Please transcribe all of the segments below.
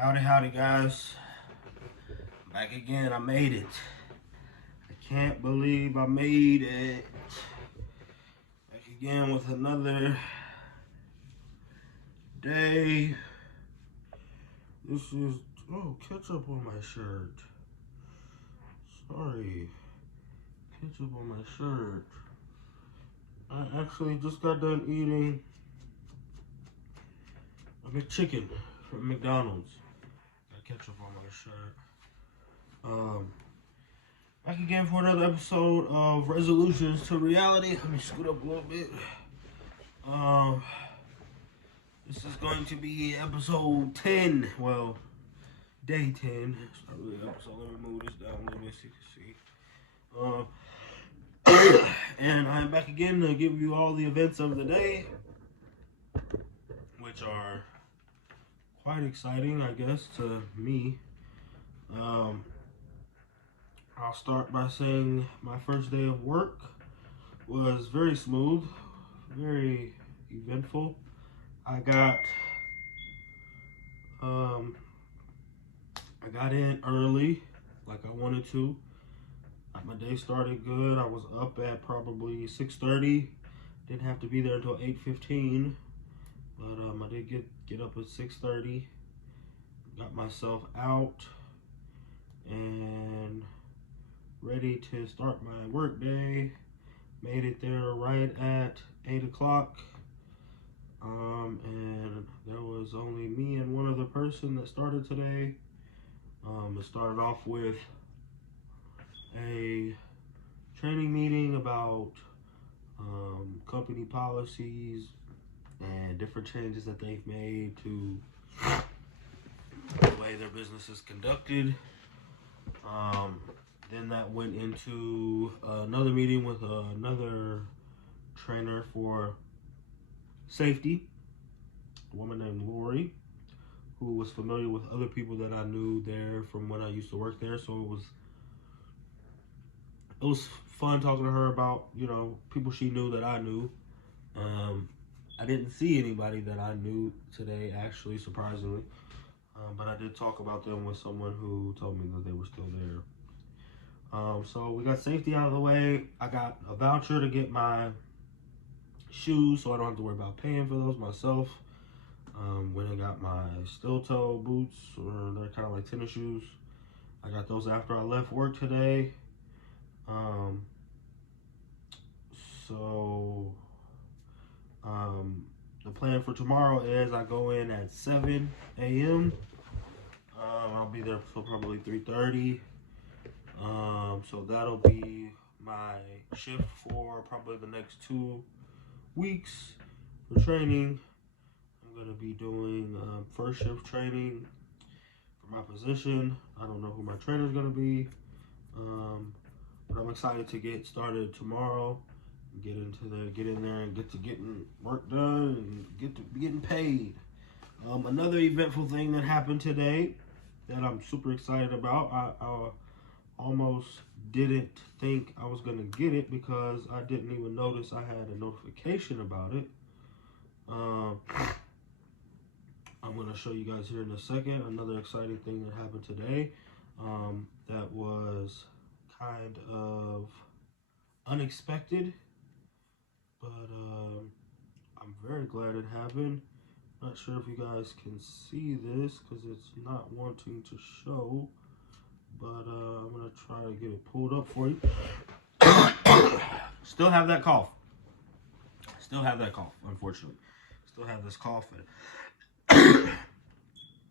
Howdy, guys. Back again. I made it. I can't believe I made it. Back again with another day. This is, ketchup on my shirt. Sorry. Ketchup on my shirt. I actually just got done eating a McChicken from McDonald's. Got ketchup on my shirt. Back again for another episode of Resolutions to Reality. Let me scoot up a little bit. This is going to be episode 10. Well, day 10. It's not really an episode. Let me move this down a little bit so you can see. And I am back again to give you all the events of the day, which are quite exciting, I guess, to me. I'll start by saying my first day of work was very smooth, very eventful. I got in early, like I wanted to. My day started good. I was up at probably 6:30. Didn't have to be there until 8:15, but I did get up at 6:30. Got myself out and ready to start my work day. Made it there right at 8 o'clock. And there was only me and one other person that started today. It started off with a training meeting about company policies and different changes that they've made to the way their business is conducted. Then that went into another meeting with another trainer for safety, a woman named Lori, who was familiar with other people that I knew there from when I used to work there. So it was fun talking to her about, people she knew that I knew. I didn't see anybody that I knew today, actually, surprisingly. But I did talk about them with someone who told me that they were still there. So we got safety out of the way. I got a voucher to get my shoes, so I don't have to worry about paying for those myself. Went and got my steel toe boots, or they're kind of like tennis shoes. I got those after I left work today. The plan for tomorrow is I go in at 7 a.m. I'll be there till probably 3:30. So that'll be my shift for probably the next 2 weeks for training. I'm going to be doing first shift training for my position. I don't know who my trainer is going to be, but I'm excited to get started tomorrow. Get in there and get to getting work done and get to getting paid. Another eventful thing that happened today that I'm super excited about. I almost didn't think I was gonna get it because I didn't even notice I had a notification about it. I'm gonna show you guys here in a second another exciting thing that happened today. That was kind of unexpected, but I'm very glad it happened. Not sure if you guys can see this because it's not wanting to show, but I'm gonna try to get it pulled up for you. Still have that cough, unfortunately. Still have this cough.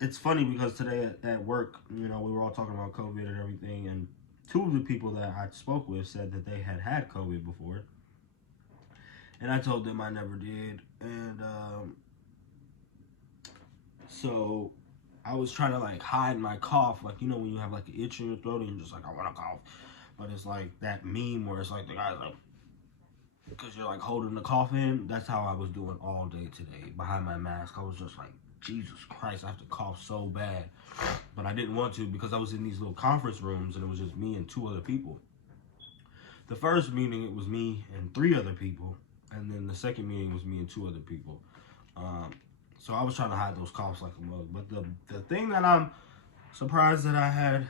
It's funny because today at work, we were all talking about COVID and everything, and 2 of the people that I spoke with said that they had COVID before. And I told them I never did. And so I was trying to hide my cough. When you have an itch in your throat and you're just like, I want to cough. But it's like that meme where it's like the guy's like, because you're holding the cough in. That's how I was doing all day today behind my mask. I was just like, Jesus Christ, I have to cough so bad. But I didn't want to because I was in these little conference rooms and it was just me and 2 other people. The first meeting, it was me and 3 other people. And then the second meeting was me and 2 other people. So I was trying to hide those coughs like a mug. But the thing that I'm surprised that I had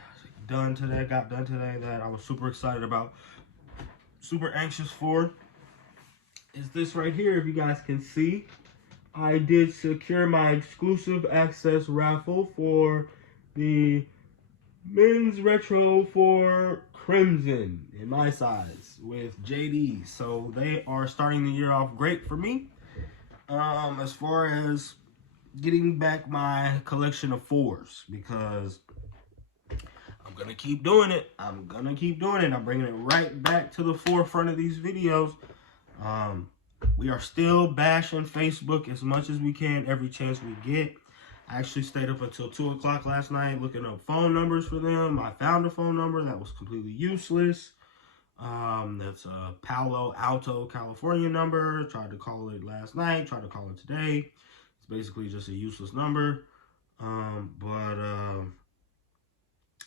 got done today, that I was super excited about, super anxious for, is this right here. If you guys can see, I did secure my exclusive access raffle for the men's retro for Crimson in my size with JD. So they are starting the year off great for me. As far as getting back my collection of 4s, because I'm gonna keep doing it. I'm bringing it right back to the forefront of these videos. We are still bashing Facebook as much as we can every chance we get. I actually stayed up until 2 o'clock last night looking up phone numbers for them. I found a phone number that was completely useless. That's a Palo Alto, California number. Tried to call it last night, tried to call it today. It's basically just a useless number.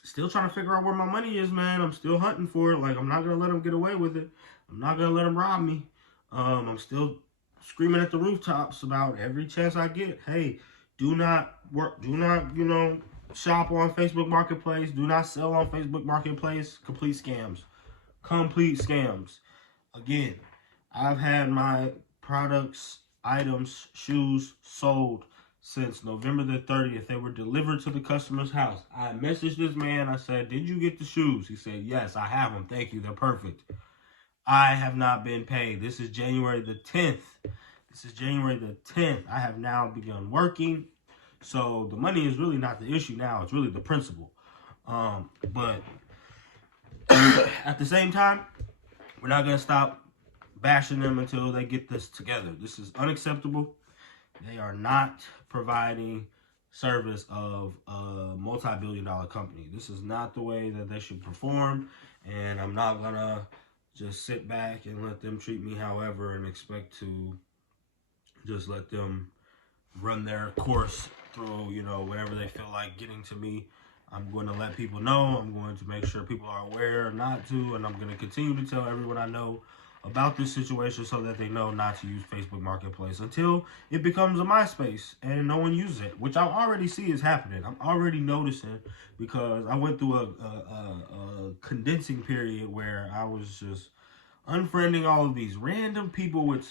Still trying to figure out where my money is, man. I'm still hunting for it. Like, I'm not going to let them get away with it. I'm not going to let them rob me. I'm still screaming at the rooftops about every chance I get. Hey, do not, shop on Facebook Marketplace. Do not sell on Facebook Marketplace. Complete scams. Again, I've had my products, items, shoes sold since November the 30th. They were delivered to the customer's house. I messaged this man. I said, did you get the shoes? He said, yes, I have them. Thank you. They're perfect. I have not been paid. This is January the 10th. I have now begun working. So the money is really not the issue now. It's really the principle. But at the same time, we're not going to stop bashing them until they get this together. This is unacceptable. They are not providing service of a multi-billion-dollar company. This is not the way that they should perform, and I'm not going to just sit back and let them treat me however and expect to just let them run their course through, whenever they feel like getting to me. I'm going to let people know. I'm going to make sure people are aware not to, and I'm going to continue to tell everyone I know about this situation so that they know not to use Facebook Marketplace until it becomes a MySpace and no one uses it, which I already see is happening. I'm already noticing, because I went through a condensing period where I was just unfriending all of these random people, which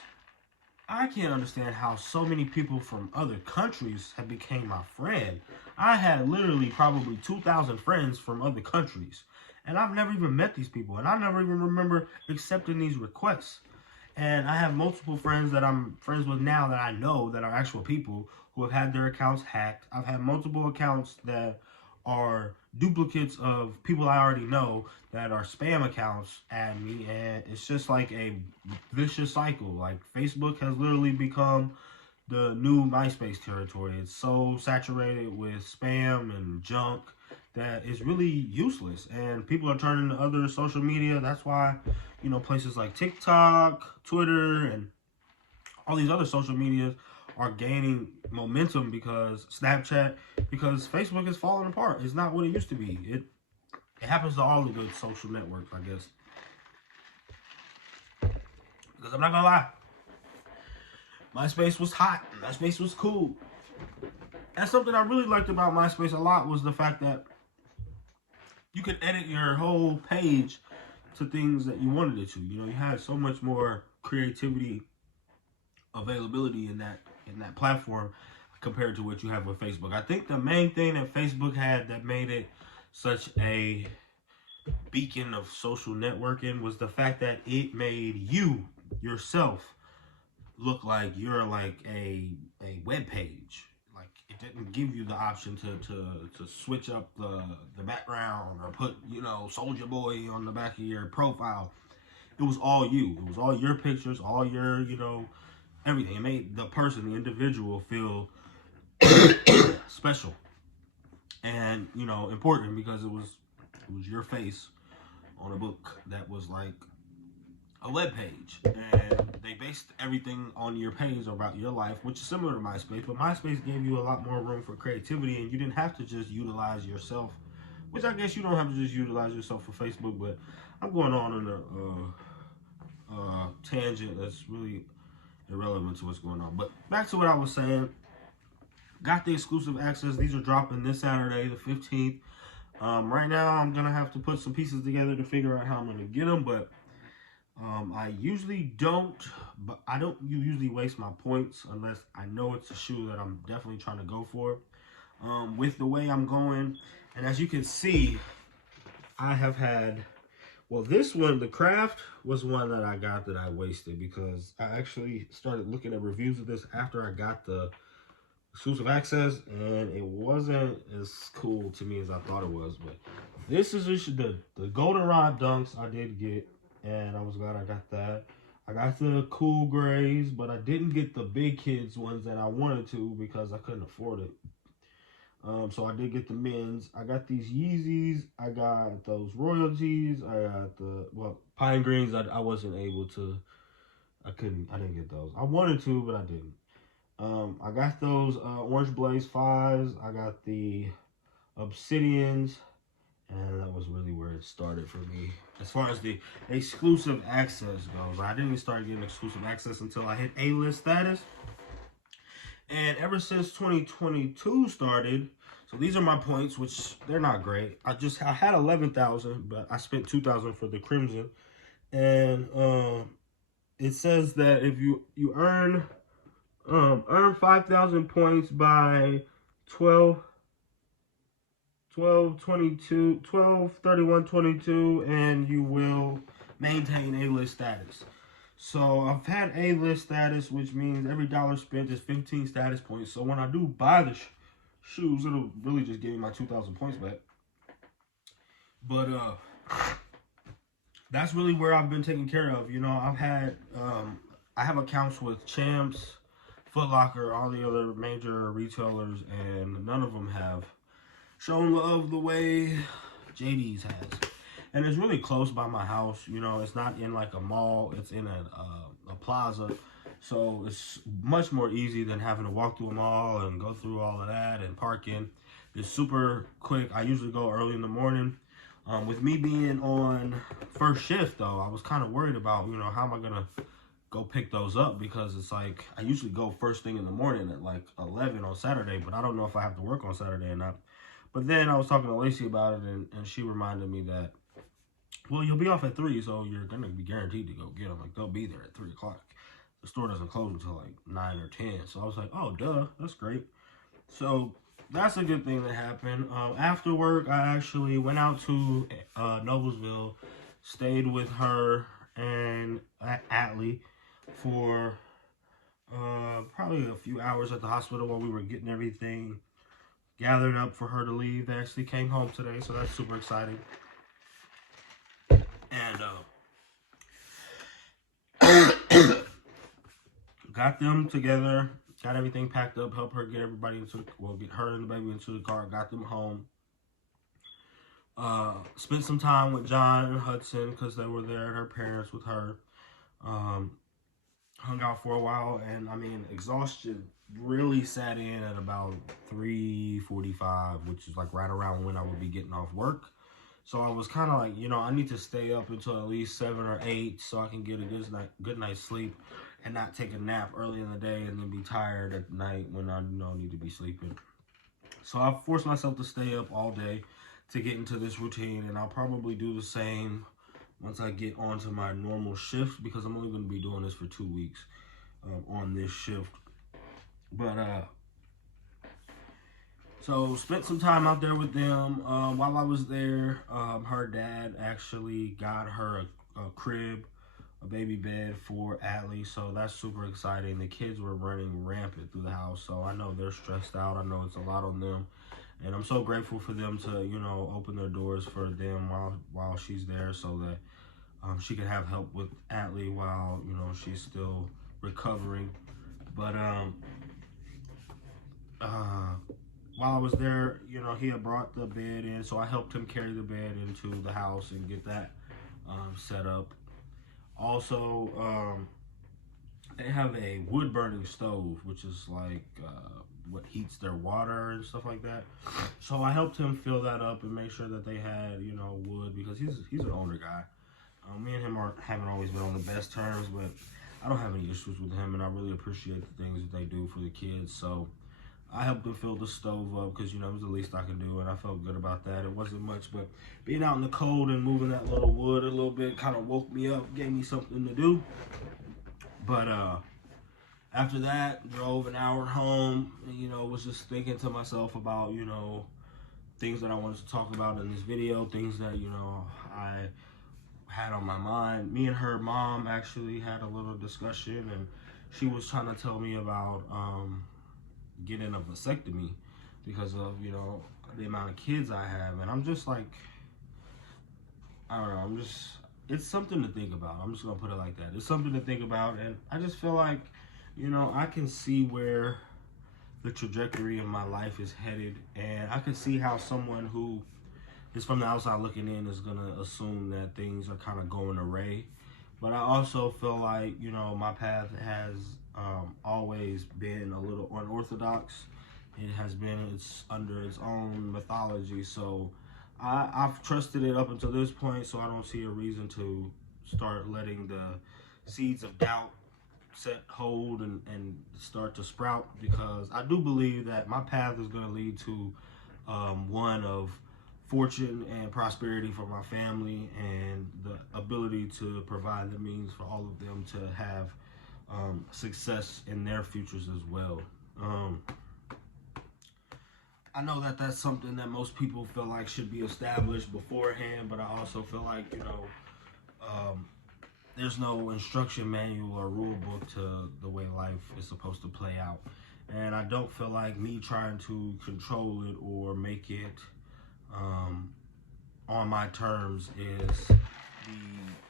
I can't understand how so many people from other countries have became my friend. I had literally probably 2,000 friends from other countries. And I've never even met these people. And I never even remember accepting these requests. And I have multiple friends that I'm friends with now that I know that are actual people who have had their accounts hacked. I've had multiple accounts that are duplicates of people I already know that are spam accounts at me. And it's just like a vicious cycle. Like, Facebook has literally become the new MySpace territory. It's so saturated with spam and junk that is really useless, and people are turning to other social media. That's why, places like TikTok, Twitter, and all these other social medias are gaining momentum, because Snapchat, because Facebook is falling apart. It's not what it used to be. It happens to all the good social networks, I guess. Because I'm not gonna lie, MySpace was hot. MySpace was cool. And something I really liked about MySpace a lot was the fact that you could edit your whole page to things that you wanted it to. You had so much more creativity, availability in that platform compared to what you have with Facebook. I think the main thing that Facebook had that made it such a beacon of social networking was the fact that it made you yourself look like you're like a web page. Like, it didn't give you the option to switch up the background or put, Soulja Boy on the back of your profile. It was all you. It was all your pictures, all your, everything. It made the person, the individual, feel special and, important, because it was your face on a book that was like a web page, and they based everything on your page about your life, which is similar to MySpace, but MySpace gave you a lot more room for creativity, and you didn't have to just utilize yourself, which I guess you don't have to just utilize yourself for Facebook. But I'm going on a tangent that's really irrelevant to what's going on. But back to what I was saying, got the exclusive access. These are dropping this Saturday, the 15th. Right now, I'm going to have to put some pieces together to figure out how I'm going to get them, but I usually don't, but I don't usually waste my points unless I know it's a shoe that I'm definitely trying to go for. With the way I'm going, and as you can see, I have had, well, this one, the Craft, was one that I got that I wasted because I actually started looking at reviews of this after I got the exclusive access, and it wasn't as cool to me as I thought it was. But this is the goldenrod dunks I did get, and I was glad I got that. I got the cool grays, but I didn't get the big kids ones that I wanted to because I couldn't afford it. So I did get the men's. I got these Yeezys. I got those royalties. I got the, well, pine greens. I wasn't able to. I didn't get those. I wanted to, but I didn't. I got those Orange Blaze 5s. I got the Obsidians. And that was really where it started for me. As far as the exclusive access goes, I didn't start getting exclusive access until I hit A-list status. And ever since 2022 started, so these are my points, which they're not great. I had 11,000, but I spent 2,000 for the Crimson. And it says that if you earn 5,000 points by 12/31/22, and you will maintain A-list status. So I've had A-list status, which means every dollar spent is 15 status points. So when I do buy the shoes, it'll really just give me my 2,000 points back. But that's really where I've been taken care of. You know, I have accounts with Champs, Foot Locker, all the other major retailers, and none of them have shown love the way JD's has. And it's really close by my house. You know, it's not in like a mall. It's in a plaza. So it's much more easy than having to walk through a mall and go through all of that and parking. It's super quick. I usually go early in the morning. With me being on first shift, though, I was kind of worried about, you know, how am I going to go pick those up? Because it's like, I usually go first thing in the morning at like 11 on Saturday, but I don't know if I have to work on Saturday or not. But then I was talking to Lacey about it, and she reminded me that, well, you'll be off at 3, so you're going to be guaranteed to go get them. Like, they'll be there at 3 o'clock. The store doesn't close until like 9 or 10. So I was like, oh, duh, that's great. So that's a good thing that happened. After work, I actually went out to Noblesville, stayed with her and Atlee for probably a few hours at the hospital while we were getting everything gathered up for her to leave. They actually came home today, so that's super exciting. And got them together, got everything packed up, helped her get everybody get her and the baby into the car, got them home. Spent some time with John and Hudson because they were there, and her parents with her. Hung out for a while, and I mean, exhaustion really sat in at about 3:45, which is like right around when I would be getting off work. So I was kind of like, you know, I need to stay up until at least 7 or 8 so I can get a good night's sleep and not take a nap early in the day and then be tired at night when I need to be sleeping. So I forced myself to stay up all day to get into this routine, and I'll probably do the same once I get onto my normal shift, because I'm only going to be doing this for 2 weeks on this shift. But so spent some time out there with them. While I was there, her dad actually got her a crib, a baby bed for Atlee, so that's super exciting. The kids were running rampant through the house, so I know they're stressed out. I know it's a lot on them, and I'm so grateful for them to, you know, open their doors for them while she's there, so that she can have help with Atlee while, you know, she's still recovering. But while I was there, you know, he had brought the bed in, so I helped him carry the bed into the house and get that set up. Also, they have a wood-burning stove, which is like what heats their water and stuff like that. So I helped him fill that up and make sure that they had, you know, wood, because he's an older guy. Me and him haven't always been on the best terms, but I don't have any issues with him, and I really appreciate the things that they do for the kids. So I helped them fill the stove up because, you know, it was the least I could do, and I felt good about that. It wasn't much, but being out in the cold and moving that little wood a little bit kind of woke me up, gave me something to do. But after that, drove an hour home, and, you know, was just thinking to myself about, you know, things that I wanted to talk about in this video, things that, you know, I had on my mind. Me and her mom actually had a little discussion, and she was trying to tell me about getting a vasectomy because of, you know, the amount of kids I have. And I'm just like, I don't know, it's something to think about. I'm just gonna put it like that. It's something to think about, and I just feel like, you know, I can see where the trajectory of my life is headed, and I can see how someone who is from the outside looking in is gonna assume that things are kind of going array. But I also feel like, you know, my path has always been a little unorthodox. It's under its own mythology, so I've trusted it up until this point, so I don't see a reason to start letting the seeds of doubt set hold and start to sprout, because I do believe that my path is going to lead to one of fortune and prosperity for my family, and the ability to provide the means for all of them to have success in their futures as well. I know that that's something that most people feel like should be established beforehand, but I also feel like, you know, there's no instruction manual or rule book to the way life is supposed to play out. And I don't feel like me trying to control it or make it on my terms is the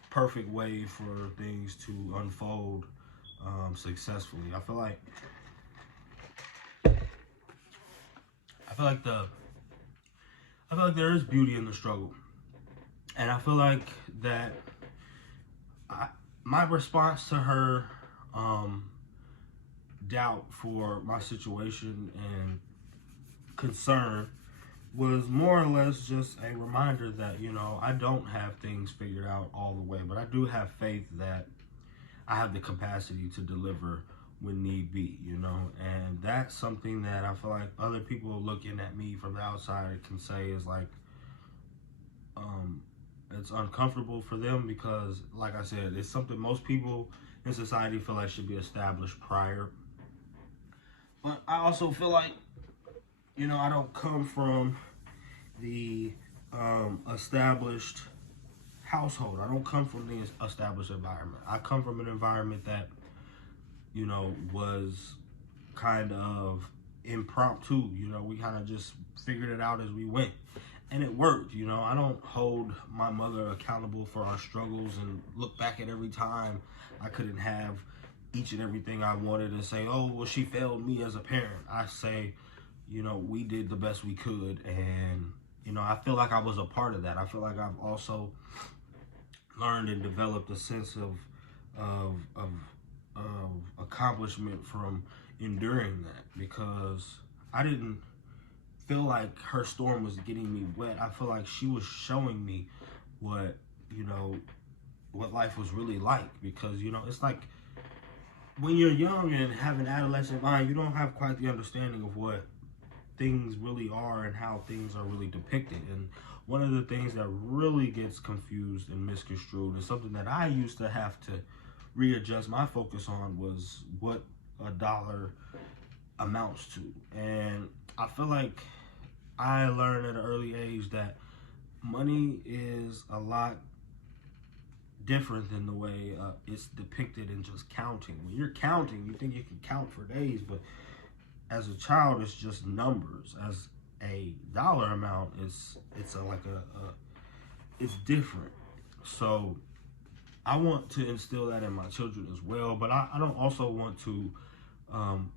perfect way for things to unfold successfully. I feel like there is beauty in the struggle, and I feel like that my response to her doubt for my situation and concern was more or less just a reminder that, you know, I don't have things figured out all the way, but I do have faith that I have the capacity to deliver when need be, you know. And that's something that I feel like other people looking at me from the outside can say is like, it's uncomfortable for them, because, like I said, it's something most people in society feel like should be established prior. But I also feel like, you know, I don't come from the established household. I don't come from the established environment. I come from an environment that, you know, was kind of impromptu. You know, we kind of just figured it out as we went. And it worked, you know. I don't hold my mother accountable for our struggles and look back at every time I couldn't have each and everything I wanted and say, oh, well, she failed me as a parent. I say, you know, we did the best we could. And, you know, I feel like I was a part of that. I feel like I've also learned and developed a sense of accomplishment from enduring that, because I didn't feel like her storm was getting me wet. I feel like she was showing me what, you know, what life was really like, because, you know, it's like when you're young and have an adolescent mind, you don't have quite the understanding of what things really are and how things are really depicted. And one of the things that really gets confused and misconstrued, is something that I used to have to readjust my focus on, was what a dollar amounts to. And I feel like I learned at an early age that money is a lot different than the way it's depicted in just counting. When you're counting, you think you can count for days, but as a child, it's just numbers. As a dollar amount, it's different. So I want to instill that in my children as well, but I don't also want to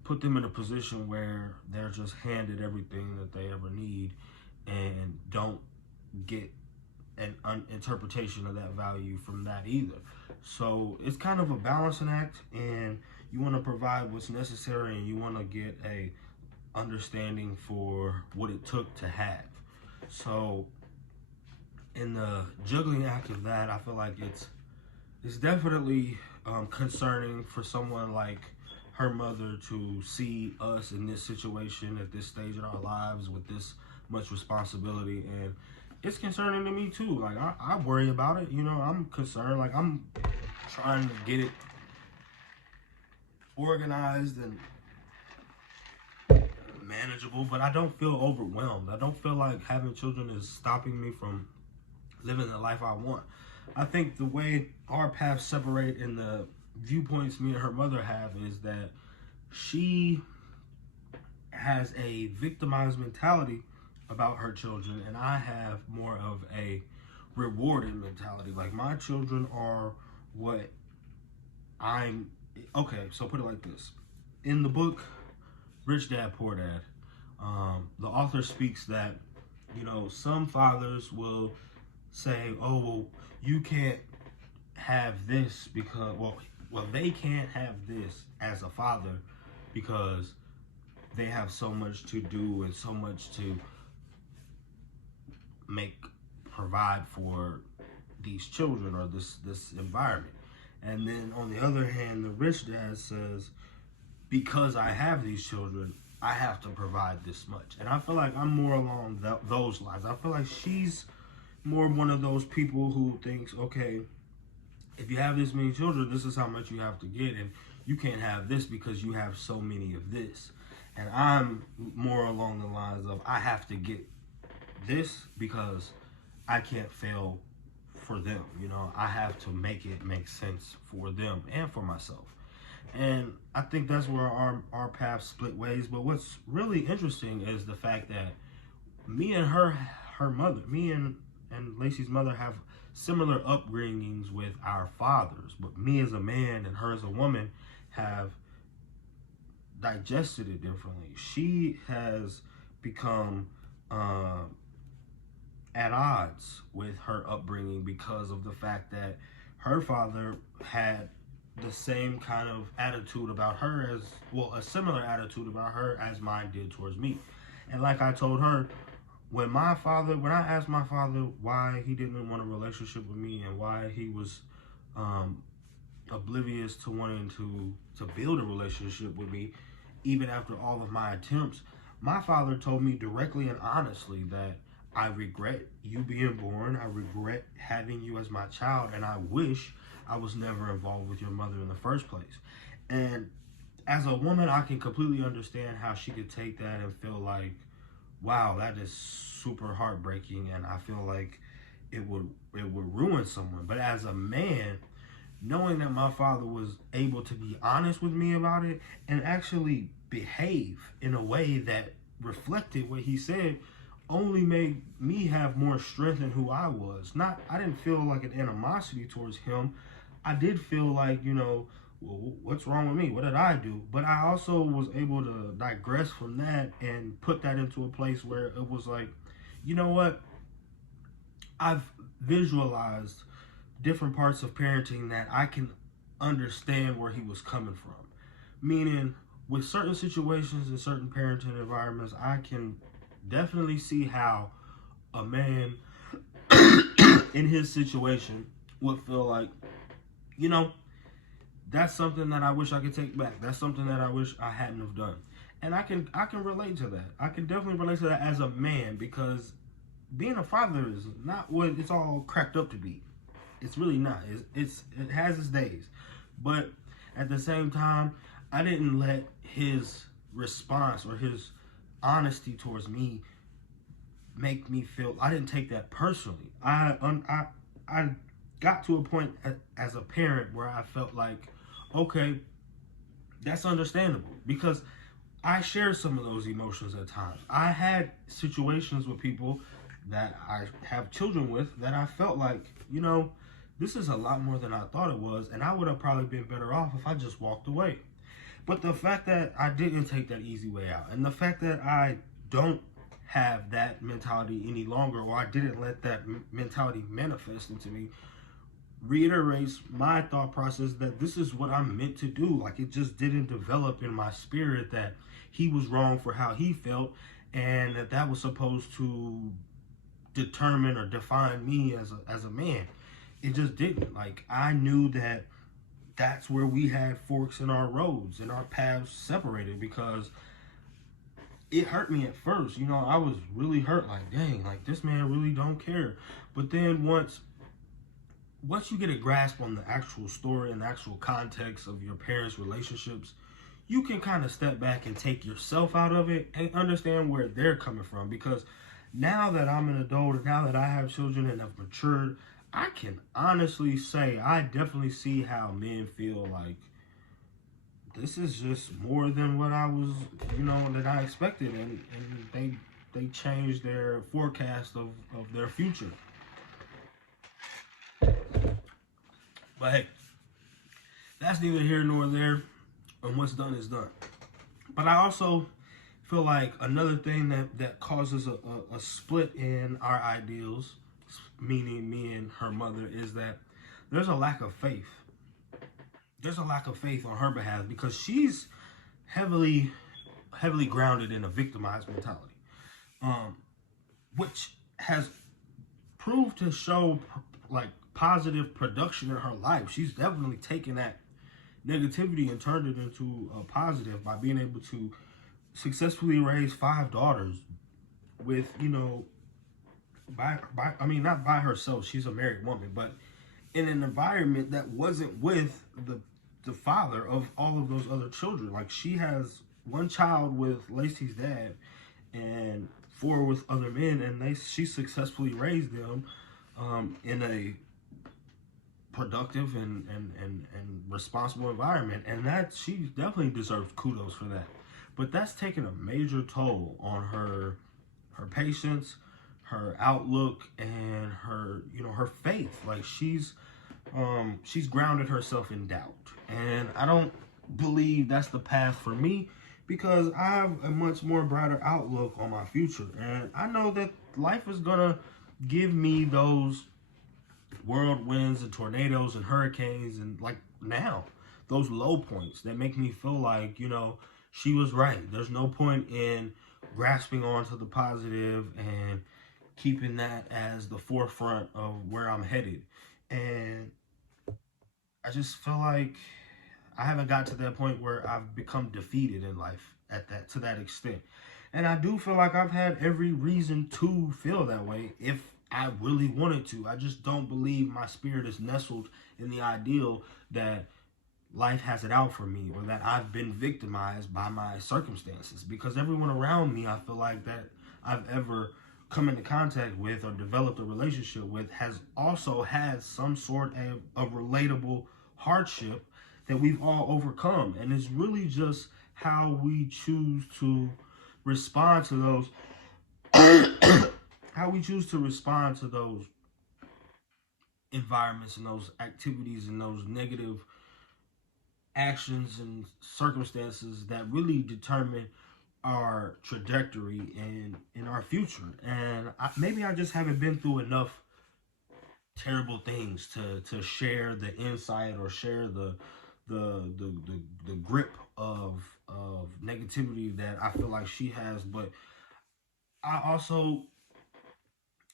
put them in a position where they're just handed everything that they ever need and don't get an interpretation of that value from that either. So it's kind of a balancing act, and you want to provide what's necessary, and you want to get a understanding for what it took to have. So in the juggling act of that, I feel like it's definitely concerning for someone like her mother to see us in this situation at this stage in our lives with this much responsibility. And it's concerning to me too. Like, I worry about it. You know, I'm concerned. Like, I'm trying to get it organized and manageable, but I don't feel overwhelmed. I don't feel like having children is stopping me from living the life I want. I think the way our paths separate and the viewpoints me and her mother have is that she has a victimized mentality about her children, and I have more of a rewarded mentality. Like, my children are what I'm. Okay, so put it like this. In the book Rich Dad Poor Dad, the author speaks that, you know, some fathers will say, oh, well, you can't have this because, well, they can't have this as a father because they have so much to do and so much to provide for these children or this environment. And then on the other hand, the rich dad says, because I have these children, I have to provide this much. And I feel like I'm more along those lines. I feel like she's more one of those people who thinks, okay, if you have this many children, this is how much you have to get, and you can't have this because you have so many of this. And I'm more along the lines of, I have to get this because I can't fail for them. You know, I have to make it make sense for them and for myself. And I think that's where our paths split ways. But what's really interesting is the fact that me and her mother, me and Lacey's mother have similar upbringings with our fathers. But me as a man and her as a woman have digested it differently. She has become at odds with her upbringing because of the fact that her father had the same kind of attitude about her as, well, a similar attitude about her as mine did towards me. And like I told her, when I asked my father why he didn't want a relationship with me and why he was oblivious to wanting to build a relationship with me, even after all of my attempts, my father told me directly and honestly that I regret you being born, I regret having you as my child, and I wish I was never involved with your mother in the first place. And as a woman, I can completely understand how she could take that and feel like, wow, that is super heartbreaking, and I feel like it would ruin someone. But as a man, knowing that my father was able to be honest with me about it and actually behave in a way that reflected what he said only made me have more strength in who I was. I didn't feel like an animosity towards him. I did feel like, you know, well, what's wrong with me? What did I do? But I also was able to digress from that and put that into a place where it was like, you know what? I've visualized different parts of parenting that I can understand where he was coming from. Meaning, with certain situations and certain parenting environments, I can definitely see how a man in his situation would feel like, you know, that's something that I wish I could take back. That's something that I wish I hadn't have done. And I can relate to that. I can definitely relate to that as a man, because being a father is not what it's all cracked up to be. It's really not. It has its days. But at the same time, I didn't let his response or his honesty towards me make me feel, I didn't take that personally. I got to a point as a parent where I felt like, okay, that's understandable, because I shared some of those emotions at times. I had situations with people that I have children with that I felt like, you know, this is a lot more than I thought it was, and I would have probably been better off if I just walked away. But the fact that I didn't take that easy way out, and the fact that I don't have that mentality any longer, or I didn't let that mentality manifest into me, reiterates my thought process that this is what I'm meant to do. Like, it just didn't develop in my spirit that he was wrong for how he felt, and that was supposed to determine or define me as a man. It just didn't. Like, I knew that that's where we had forks in our roads and our paths separated, because it hurt me at first. You know, I was really hurt, like, dang, like this man really don't care. But then once you get a grasp on the actual story and the actual context of your parents' relationships, you can kind of step back and take yourself out of it and understand where they're coming from. Because now that I'm an adult and now that I have children and have matured, I can honestly say I definitely see how men feel like this is just more than what I was, that I expected. And they changed their forecast of their future. But hey, that's neither here nor there, and what's done is done. But I also feel like another thing that causes a split in our ideals, meaning me and her mother, is that there's a lack of faith. There's a lack of faith on her behalf, because she's heavily grounded in a victimized mentality, which has proved to show like positive production in her life. She's definitely taken that negativity and turned it into a positive by being able to successfully raise 5 daughters with, not by herself. She's a married woman, but in an environment that wasn't with the father of all of those other children. Like, she has 1 child with Lacey's dad and 4 with other men, and she successfully raised them in a productive and responsible environment, and that she definitely deserves kudos for that. But that's taken a major toll on her patience, her outlook, and her faith. Like, she's grounded herself in doubt, and I don't believe that's the path for me, because I have a much more brighter outlook on my future, and I know that life is gonna give me those whirlwinds and tornadoes and hurricanes, and like now, those low points that make me feel like, she was right. There's no point in grasping onto the positive and keeping that as the forefront of where I'm headed. And I just feel like I haven't got to that point where I've become defeated in life to that extent. And I do feel like I've had every reason to feel that way if I really wanted to. I just don't believe my spirit is nestled in the ideal that life has it out for me, or that I've been victimized by my circumstances. Because everyone around me, I feel like, that I've ever come into contact with or developed a relationship with has also had some sort of relatable hardship that we've all overcome. And it's really just how we choose to respond to those how we choose to respond to those environments and those activities and those negative actions and circumstances that really determine our trajectory and in our future. And maybe I just haven't been through enough terrible things to share the insight or share the grip of negativity that I feel like she has. But I also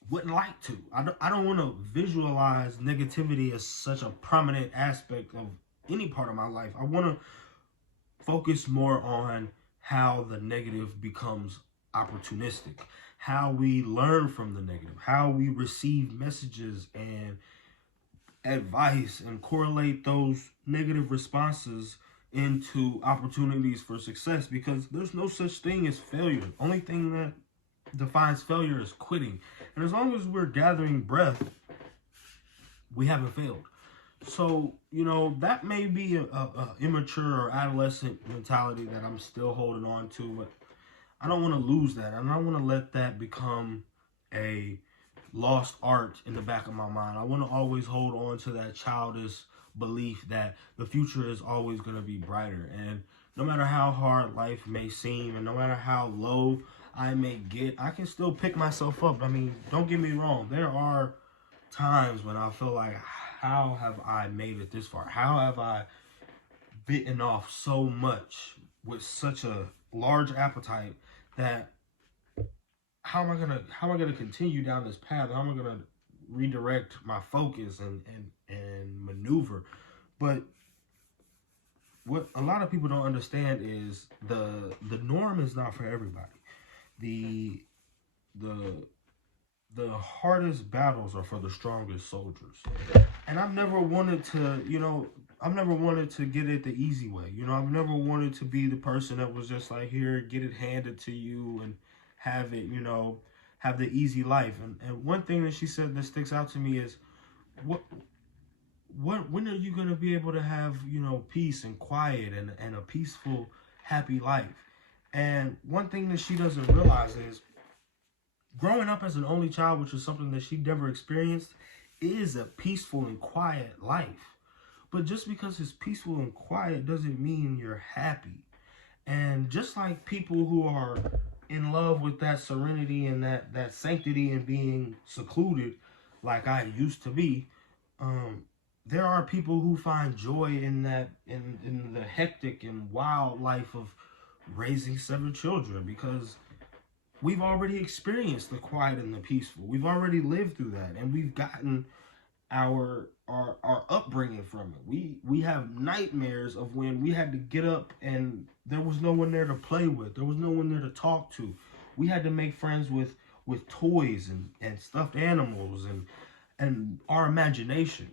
wouldn't like to. I don't want to visualize negativity as such a prominent aspect of any part of my life. I want to focus more on how the negative becomes opportunistic, how we learn from the negative, how we receive messages and advice and correlate those negative responses into opportunities for success. Because there's no such thing as failure. Only thing that defines failure is quitting. And as long as we're gathering breath, we haven't failed. So, that may be a immature or adolescent mentality that I'm still holding on to, but I don't want to lose that. And I don't want to let that become a lost art in the back of my mind. I want to always hold on to that childish belief that the future is always going to be brighter. And no matter how hard life may seem, and no matter how low I may get, I can still pick myself up. I mean, don't get me wrong. There are times when I feel like, how have I made it this far? How have I bitten off so much with such a large appetite that how am I gonna continue down this path? How am I gonna redirect my focus and maneuver? But what a lot of people don't understand is the norm is not for everybody. The the the hardest battles are for the strongest soldiers. And I've never wanted to, I've never wanted to get it the easy way. I've never wanted to be the person that was just like, here, get it handed to you and have it, have the easy life. And one thing that she said that sticks out to me is, what when are you going to be able to have, peace and quiet and a peaceful, happy life? And one thing that she doesn't realize is, growing up as an only child, which is something that she never experienced, is a peaceful and quiet life. But just because it's peaceful and quiet doesn't mean you're happy. And just like people who are in love with that serenity and that sanctity and being secluded, like I used to be, there are people who find joy in that, in the hectic and wild life of raising 7 children, because we've already experienced the quiet and the peaceful. We've already lived through that, and we've gotten our upbringing from it. We have nightmares of when we had to get up and there was no one there to play with. There was no one there to talk to. We had to make friends with toys and stuffed animals and our imagination.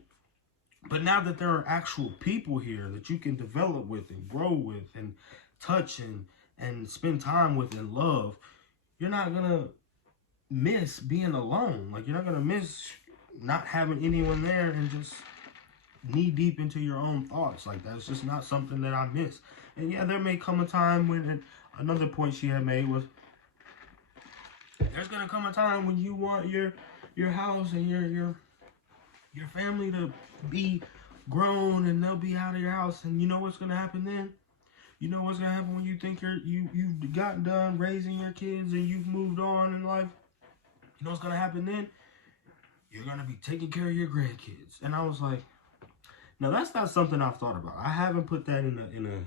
But now that there are actual people here that you can develop with and grow with and touch and spend time with and love, you're not gonna miss being alone. Like, you're not gonna miss not having anyone there and just knee deep into your own thoughts. Like, that's just not something that I miss. And yeah, there may come a time when, another point she had made was, there's gonna come a time when you want your house and your family to be grown and they'll be out of your house, and you know what's gonna happen then? You know what's gonna happen when you think you've gotten done raising your kids and you've moved on in life? You know what's gonna happen then? You're gonna be taking care of your grandkids. And I was like, now that's not something I've thought about. I haven't put that in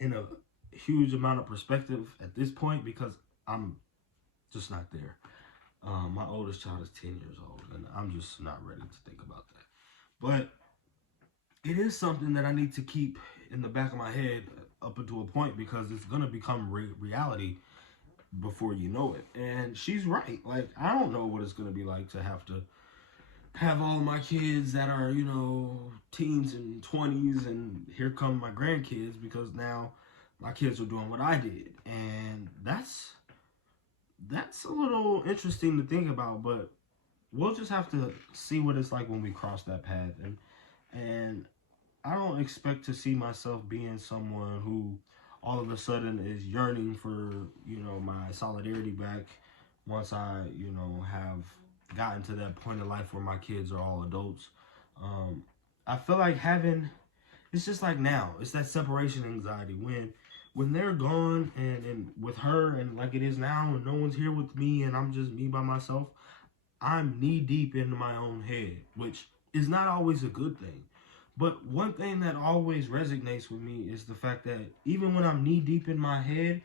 a huge amount of perspective at this point, because I'm just not there. My oldest child is 10 years old, and I'm just not ready to think about that. But it is something that I need to keep in the back of my head up until a point, because it's going to become reality before you know it. And she's right. Like, I don't know what it's going to be like to have all of my kids that are, teens and 20s, and here come my grandkids, because now my kids are doing what I did. And that's a little interesting to think about, but we'll just have to see what it's like when we cross that path. And I don't expect to see myself being someone who all of a sudden is yearning for, my solidarity back once I, have gotten to that point in life where my kids are all adults. I feel like it's just like now, it's that separation anxiety when they're gone and with her, and like it is now, and no one's here with me and I'm just me by myself, I'm knee deep into my own head, which is not always a good thing. But one thing that always resonates with me is the fact that even when I'm knee deep in my head,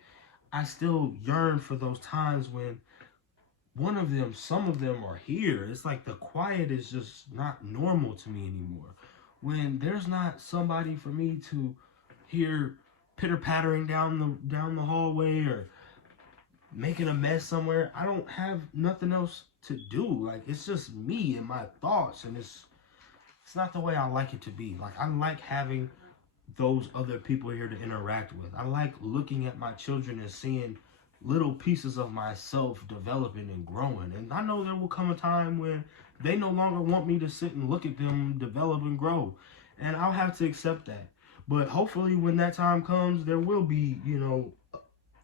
I still yearn for those times when some of them are here. It's like the quiet is just not normal to me anymore. When there's not somebody for me to hear pitter-pattering down the hallway or making a mess somewhere, I don't have nothing else to do. Like, it's just me and my thoughts, and it's not the way I like it to be. Like, I like having those other people here to interact with. I like looking at my children and seeing little pieces of myself developing and growing. And I know there will come a time when they no longer want me to sit and look at them develop and grow. And I'll have to accept that. But hopefully when that time comes, there will be,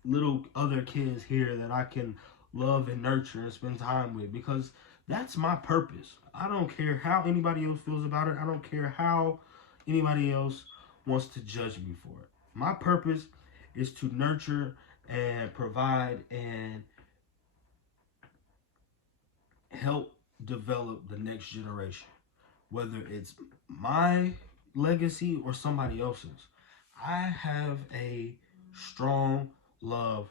little other kids here that I can love and nurture and spend time with, because that's my purpose. I don't care how anybody else feels about it. I don't care how anybody else wants to judge me for it. My purpose is to nurture and provide and help develop the next generation, whether it's my legacy or somebody else's. I have a strong love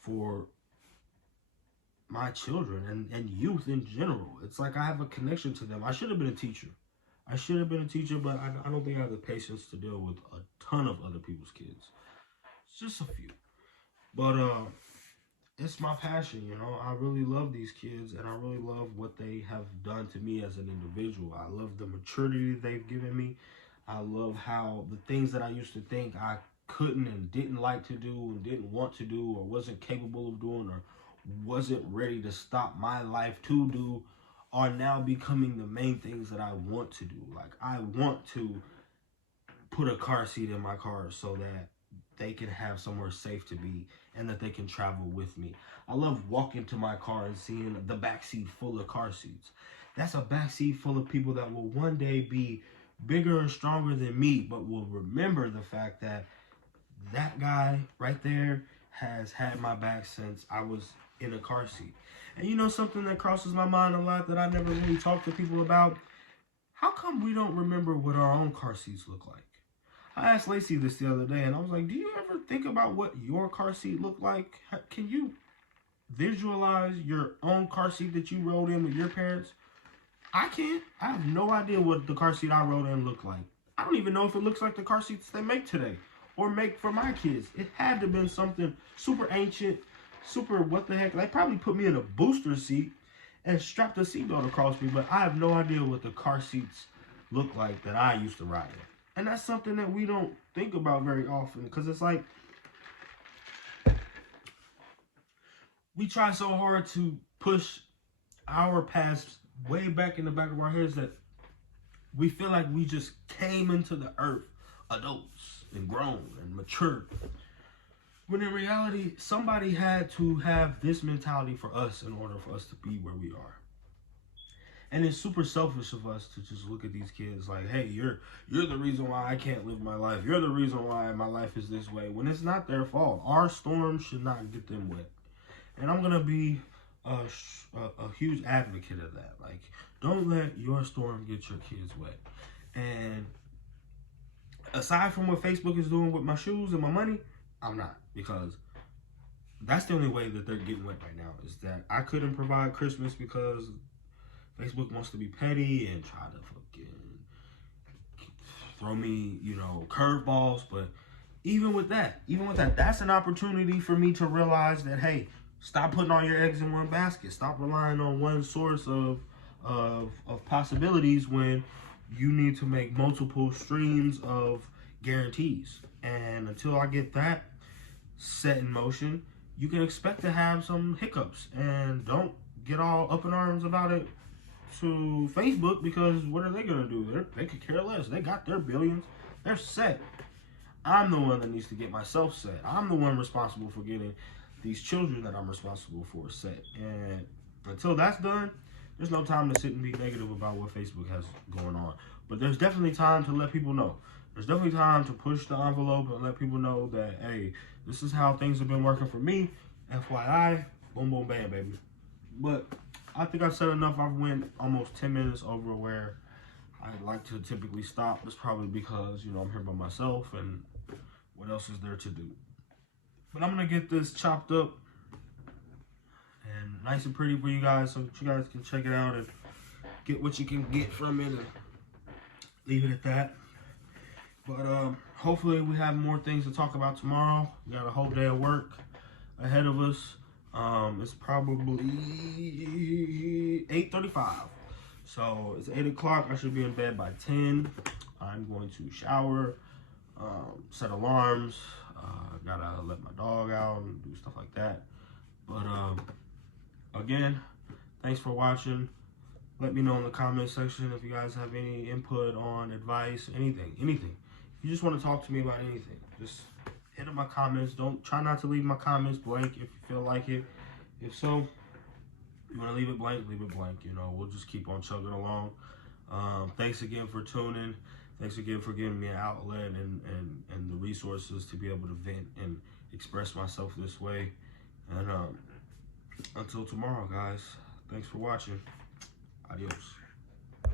for my children and youth in general. It's like I have a connection to them. I should have been a teacher. I should have been a teacher, but I don't think I have the patience to deal with a ton of other people's kids. It's just a few. But it's my passion, you know. I really love these kids, and I really love what they have done to me as an individual. I love the maturity they've given me. I love how the things that I used to think I couldn't and didn't like to do and didn't want to do or wasn't capable of doing or wasn't ready to stop my life to do are now becoming the main things that I want to do. Like, I want to put a car seat in my car so that they can have somewhere safe to be and that they can travel with me. I love walking to my car and seeing the back seat full of car seats. That's a back seat full of people that will one day be bigger and stronger than me, but will remember the fact that that guy right there has had my back since I was in a car seat. And you know something that crosses my mind a lot that I never really talk to people about? How come we don't remember what our own car seats look like? I asked Lacey this the other day, and I was like, do you ever think about what your car seat looked like? Can you visualize your own car seat that you rode in with your parents? I can't. I have no idea what the car seat I rode in looked like. I don't even know if it looks like the car seats they make today or make for my kids. It had to have been something super ancient, super what the heck. They probably put me in a booster seat and strapped a seatbelt across me, but I have no idea what the car seats look like that I used to ride in. And that's something that we don't think about very often, because it's like we try so hard to push our past way back in the back of our heads that we feel like we just came into the earth adults and grown and mature. When in reality, somebody had to have this mentality for us in order for us to be where we are. And it's super selfish of us to just look at these kids like, hey, you're the reason why I can't live my life. You're the reason why my life is this way. When it's not their fault. Our storm should not get them wet. And I'm going to be a huge advocate of that. Like, don't let your storm get your kids wet. And aside from what Facebook is doing with my shoes and my money, I'm not. Because that's the only way that they're getting wet right now, is that I couldn't provide Christmas because Facebook wants to be petty and try to fucking throw me, you know, curveballs. But even with that, that's an opportunity for me to realize that, hey, stop putting all your eggs in one basket. Stop relying on one source of possibilities when you need to make multiple streams of guarantees. And until I get that set in motion, you can expect to have some hiccups. And don't get all up in arms about it to Facebook, because what are they going to do? They could care less. They got their billions. They're set. I'm the one that needs to get myself set. I'm the one responsible for getting these children that I'm responsible for set. And until that's done, there's no time to sit and be negative about what Facebook has going on. But there's definitely time to let people know. There's definitely time to push the envelope and let people know that, hey, this is how things have been working for me. FYI, boom, boom, bam, baby. But I think I've said enough. I've went almost 10 minutes over where I like to typically stop. It's probably because, you know, I'm here by myself and what else is there to do. But I'm going to get this chopped up and nice and pretty for you guys so that you guys can check it out and get what you can get from it and leave it at that. But hopefully we have more things to talk about tomorrow. We got a whole day of work ahead of us. It's probably 8:35. So it's 8 o'clock. I should be in bed by 10. I'm going to shower, set alarms. Gotta let my dog out and do stuff like that. But again, thanks for watching. Let me know in the comment section if you guys have any input on advice, anything. If you just want to talk to me about anything, just hit up my comments. Try not to leave my comments blank if you feel like it. If so, you want to leave it blank, leave it blank. You know, we'll just keep on chugging along. Thanks again for tuning. Thanks again for giving me an outlet and the resources to be able to vent and express myself this way. And until tomorrow, guys, thanks for watching. Adios.